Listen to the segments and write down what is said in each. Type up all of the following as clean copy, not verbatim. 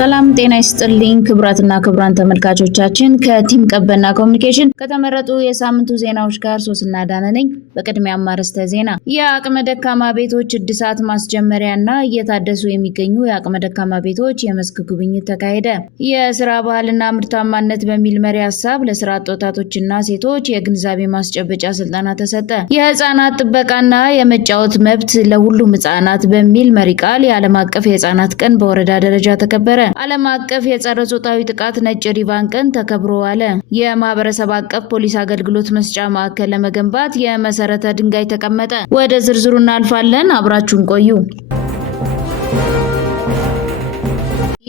ሰላም ጤና ይስጥልኝ ክብራትና ክብራን ተመልካቾቻችን ከቲም ቀበና ኮሙኒኬሽን ከተመረጡ የሳምንቱ ዜናዎች ጋር ሶስና ዳነ ነኝ። በቅድሚያ አርዕስተ ዜና የአቅመ ደካማ ቤቶች እድሳት ማስጀመሪያና እየታደሱ የሚገኙ የአቅመ ደካማ ቤቶች የመስክ ጉብኝት ተካሄደ። የስራ ባህልና ምርታማነት በሚል መሪ ሐሳብ ለስራ ወጣቶችና ሴቶች የግንዛቤ ማስጨበጫ ስልጠና ተሰጠ። የህፃናት ጥበቃና የመጫወት መብት ለሁሉም ህፃናት በሚል መሪ ቃል የዓለም አቀፍ የህፃናት ቀን በወረዳ ደረጃ ተከበረ። ዓለም አቀፍ የጸረ ጾታዊ ጥቃት ነጭ ሪባን ቀን ተከብሮ ዋለ። የማህበረሰብ አቀፍ ፖሊስ አገልግሎት መስጫ ማዕከል ለመገንባት የመሰረተ ድንጋይ ተቀመጠ። ወደ ዝርዝሩ እናልፋለን። አብራችሁን ቆዩ።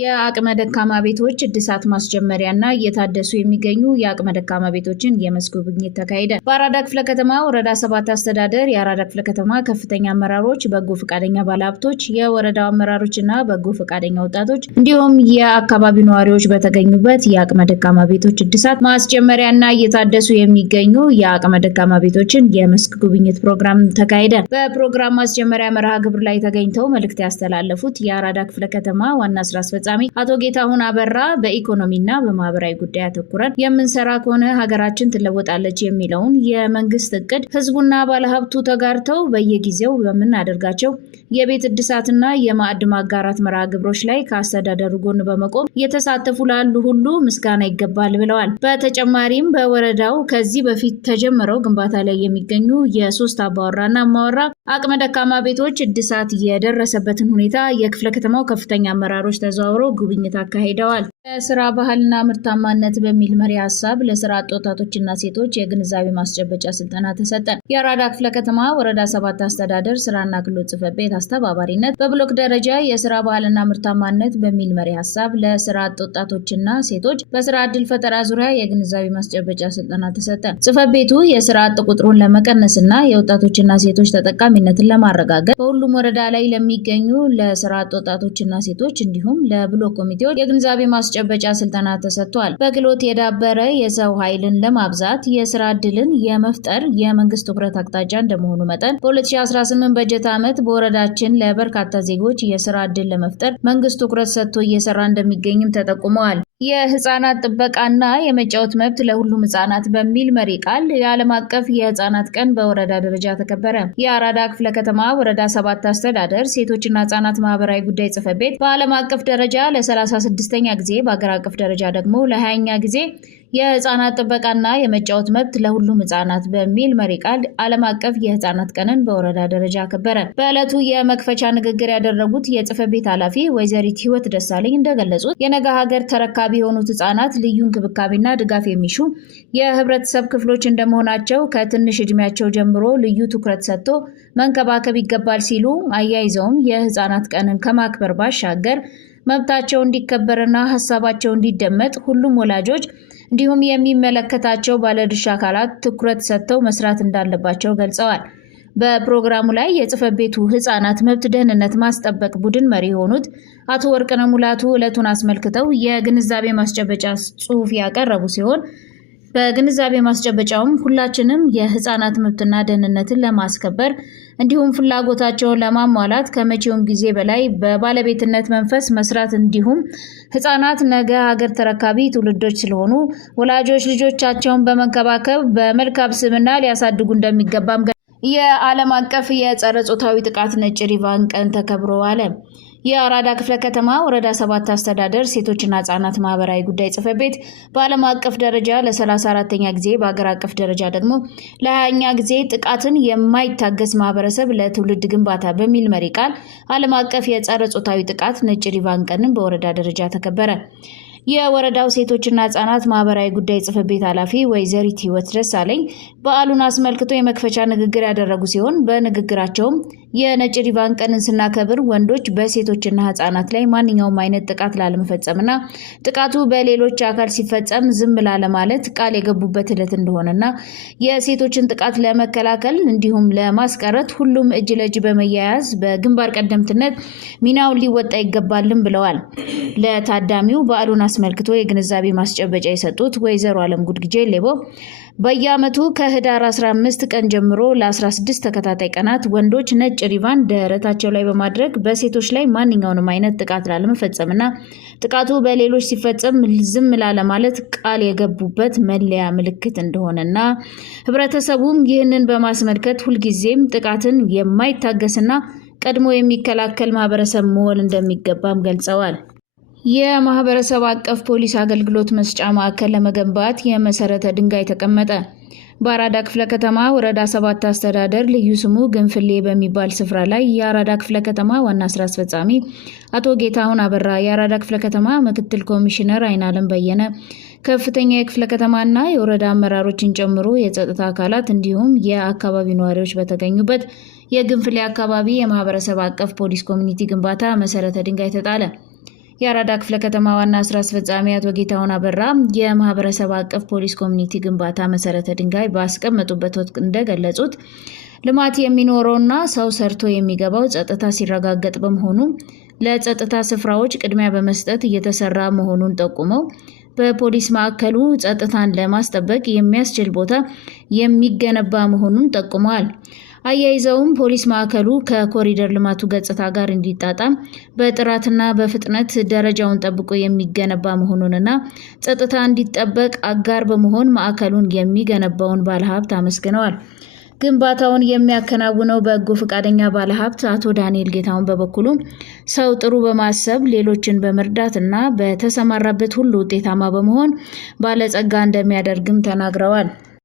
የአቅመ ደካማ ቤቶች እድሳት ማስጀመሪያና እየታደሱ የሚገኙ የአቅመ ደካማ ቤቶችን የመስክ ጉብኝት ተካሄደ። በአራዳ ክፍለ ከተማ ወረዳ 7 አስተዳደር የአራዳ ክፍለ ከተማ ከፍተኛ አመራሮች፣ በጎ ፈቃደኛ ባለሀብቶች፣ የወረዳው አመራሮችና በጎ ፈቃደኛ ወጣቶች እንዲሁም የአካባቢው ነዋሪዎች በተገኙበት የአቅመ ደካማ ቤቶች እድሳት ማስጀመሪያና እየታደሱ የሚገኙ የአቅመ ደካማ ቤቶችን የመስክ ጉብኝት ፕሮግራም ተካሄደ። በፕሮግራም ማስጀመሪያ መርሃ ግብር ላይ ተገኝተው መልእክት ያስተላለፉት የአራዳ ክፍለ ከተማ ዋና ስራ አስፈጻሚ አቶ ጌታሁን አበራ በኢኮኖሚና በማህበራዊ ጉዳይ አተኩረን የምንሰራ ከሆነ ሀገራችን ትለወጣለች የሚለውን የመንግስት እቅድ ህዝቡና ባለሀብቱ ተጋርተው በየጊዜው በምናደርጋቸው የቤት እድሳትና የማዕድ ማጋራት መርሃ ግብሮች ላይ ከአስተዳደሩ ጎን በመቆም እየተሳተፉ ላሉ ሁሉ ምስጋና ይገባል ብለዋል። በተጨማሪም በወረዳው ከዚህ በፊት ተጀምረው ግንባታ ላይ የሚገኙ የሶስት አባወራና እማወራ አቅመ ደካማ ቤቶች እድሳት የደረሰበትን ሁኔታ የክፍለ ከተማው ከፍተኛ አመራሮች ተዘዋውረው ጉብኝት አካሂደዋል። የስራ ባህልና ምርታማነት በሚል መሪ ሐሳብ ለስራ ወጣቶችና ሴቶች የግንዛቤ ማስጨበጫ ስልጠና ተሰጠ። የአራዳ ክፍለ ከተማ ወረዳ 7 አስተዳደር ስራና ክህሎት ጽሕፈት ቤት አስተባባሪነት በብሎክ ደረጃ የስራ ባህልና ምርታማነት በሚል መሪ ሐሳብ ለስራ ወጣቶችና ሴቶች በስራ ዕድል ፈጠራ ዙሪያ የግንዛቤ ማስጨበጫ ስልጠና ተሰጠ። ጽሕፈት ቤቱ የስራ አጥ ቁጥሩን ለመቀነስና የወጣቶችና ሴቶች ተጠቃሚነትን ለማረጋገጥ በሁሉም ወረዳ ላይ ለሚገኙ ለስራ ወጣቶችና ሴቶች እንዲሁም ለብሎክ ኮሚቴዎች የግንዛቤ ማስጨበጫ ስልጠና ተሰጥቷል። በክህሎት የዳበረ የሰው ኃይልን ለማብዛት የስራ ዕድልን የመፍጠር የመንግስት ትኩረት አቅጣጫ እንደመሆኑ መጠን በ2018 በጀት ዓመት በወረዳችን ለበርካታ ዜጎች የስራ ዕድል ለመፍጠር መንግስት ትኩረት ሰጥቶ እየሰራ እንደሚገኝም ተጠቁመዋል። የህፃናት ጥበቃና የመጫወት መብት ለሁሉም ህፃናት በሚል መሪ ቃል የዓለም አቀፍ የህፃናት ቀን በወረዳ ደረጃ ተከበረ። የአራዳ ክፍለ ከተማ ወረዳ 7 አስተዳደር ሴቶችና ህፃናት ማህበራዊ ጉዳይ ጽሕፈት ቤት በዓለም አቀፍ ደረጃ ለ36ኛ ጊዜ በአገር አቀፍ ደረጃ ደግሞ ለ20ኛ ጊዜ የህፃናት ጥበቃና የመጫወት መብት ለሁሉም ህፃናት በሚል መሪ ቃል ዓለም አቀፍ የህፃናት ቀንን በወረዳ ደረጃ አከበረ። በዕለቱ የመክፈቻ ንግግር ያደረጉት የጽሕፈት ቤት ኃላፊ ወይዘሪት ህይወት ደሳለኝ እንደገለጹት የነገ ሀገር ተረካቢ የሆኑት ህፃናት ልዩ እንክብካቤና ድጋፍ የሚሹ የህብረተሰብ ክፍሎች እንደመሆናቸው ከትንሽ እድሜያቸው ጀምሮ ልዩ ትኩረት ሰጥቶ መንከባከብ ይገባል ሲሉ አያይዘውም የህፃናት ቀንን ከማክበር ባሻገር መብታቸው እንዲከበርና ሀሳባቸው እንዲደመጥ ሁሉም ወላጆች እንዲሁም የሚመለከታቸው ባለድርሻ አካላት ትኩረት ሰጥተው መስራት እንዳለባቸው ገልጸዋል። በፕሮግራሙ ላይ የጽሕፈት ቤቱ ህፃናት መብት ደህንነት ማስጠበቅ ቡድን መሪ የሆኑት አቶ ወርቅነህ ሙላቱ ዕለቱን አስመልክተው የግንዛቤ ማስጨበጫ ጽሑፍ ያቀረቡ ሲሆን በግንዛቤ ማስጨበጫውም ሁላችንም የህፃናት መብትና ደህንነትን ለማስከበር እንዲሁም ፍላጎታቸውን ለማሟላት ከመቼውም ጊዜ በላይ በባለቤትነት መንፈስ መስራት እንዲሁም ህፃናት ነገ ሀገር ተረካቢ ትውልዶች ስለሆኑ ወላጆች ልጆቻቸውን በመንከባከብ በመልካም ስምና ሊያሳድጉ እንደሚገባም የዓለም አቀፍ የጸረ ጾታዊ ጥቃት ነጭ ሪባን ቀን ተከብሮ ዋለ። የአራዳ ክፍለ ከተማ ወረዳ 7 አስተዳደር ሴቶችና ህፃናት ማህበራዊ ጉዳይ ጽሕፈት ቤት በዓለም አቀፍ ደረጃ ለ34ኛ ጊዜ በአገር አቀፍ ደረጃ ደግሞ ለ20ኛ ጊዜ ጥቃትን የማይታገስ ማህበረሰብ ለትውልድ ግንባታ በሚል መሪ ቃል ዓለም አቀፍ የጸረ ጾታዊ ጥቃት ነጭ ሪባን ቀንን በወረዳ ደረጃ ተከበረ። የወረዳው ሴቶችና ህፃናት ማህበራዊ ጉዳይ ጽሕፈት ቤት ኃላፊ ወይዘሪት ህይወት ደሳለኝ በዓሉን አስመልክቶ የመክፈቻ ንግግር ያደረጉ ሲሆን በንግግራቸውም የነጭ ሪባን ቀንን ስናከብር ወንዶች በሴቶችና ህፃናት ላይ ማንኛውም አይነት ጥቃት ላለመፈጸምና ጥቃቱ በሌሎች አካል ሲፈጸም ዝም ላለማለት ቃል የገቡበት ዕለት እንደሆነና የሴቶችን ጥቃት ለመከላከል እንዲሁም ለማስቀረት ሁሉም እጅ ለእጅ በመያያዝ በግንባር ቀደምትነት ሚናውን ሊወጣ ይገባልም ብለዋል። ለታዳሚው በዓሉን አስመልክቶ የግንዛቤ ማስጨበጫ የሰጡት ወይዘሮ አለም ጉድግጄ ሌቦ በየዓመቱ ከህዳር 15 ቀን ጀምሮ ለ16 ተከታታይ ቀናት ወንዶች ነጭ ሪቫን ደረታቸው ላይ በማድረግ በሴቶች ላይ ማንኛውንም አይነት ጥቃት ላለመፈጸምና ጥቃቱ በሌሎች ሲፈጸም ዝም ላለማለት ቃል የገቡበት መለያ ምልክት እንደሆነና ህብረተሰቡም ይህንን በማስመልከት ሁልጊዜም ጥቃትን የማይታገስና ቀድሞ የሚከላከል ማህበረሰብ መሆን እንደሚገባም ገልጸዋል። የማህበረሰብ አቀፍ ፖሊስ አገልግሎት መስጫ ማዕከል ለመገንባት የመሰረተ ድንጋይ ተቀመጠ። በአራዳ ክፍለ ከተማ ወረዳ 7 አስተዳደር ልዩ ስሙ ግንፍሌ በሚባል ስፍራ ላይ የአራዳ ክፍለ ከተማ ዋና ስራ አስፈጻሚ አቶ ጌታሁን አበራ፣ የአራዳ ክፍለ ከተማ ምክትል ኮሚሽነር አይናለም በየነ፣ ከፍተኛ የክፍለ ከተማና የወረዳ አመራሮችን ጨምሮ የጸጥታ አካላት እንዲሁም የአካባቢው ነዋሪዎች በተገኙበት የግንፍሌ አካባቢ የማህበረሰብ አቀፍ ፖሊስ ኮሚኒቲ ግንባታ መሰረተ ድንጋይ ተጣለ። የአራዳ ክፍለ ከተማ ዋና ስራ አስፈጻሚ አቶ ጌታሁን አበራ የማህበረሰብ አቀፍ ፖሊስ ኮሚኒቲ ግንባታ መሰረተ ድንጋይ ባስቀመጡበት ወቅት እንደገለጹት ልማት የሚኖረውና ሰው ሰርቶ የሚገባው ጸጥታ ሲረጋገጥ በመሆኑ ለጸጥታ ስፍራዎች ቅድሚያ በመስጠት እየተሰራ መሆኑን ጠቁመው በፖሊስ ማዕከሉ ጸጥታን ለማስጠበቅ የሚያስችል ቦታ የሚገነባ መሆኑን ጠቁመዋል። አያይዘውም ፖሊስ ማዕከሉ ከኮሪደር ልማቱ ገጽታ ጋር እንዲጣጣም በጥራትና በፍጥነት ደረጃውን ጠብቆ የሚገነባ መሆኑንና ጸጥታ እንዲጠበቅ አጋር በመሆን ማዕከሉን የሚገነባውን ባለሀብት አመስግነዋል። ግንባታውን የሚያከናውነው በጎ ፈቃደኛ ባለሀብት አቶ ዳንኤል ጌታሁን በበኩሉ ሰው ጥሩ በማሰብ ሌሎችን በመርዳትና በተሰማራበት ሁሉ ውጤታማ በመሆን ባለጸጋ እንደሚያደርግም ተናግረዋል።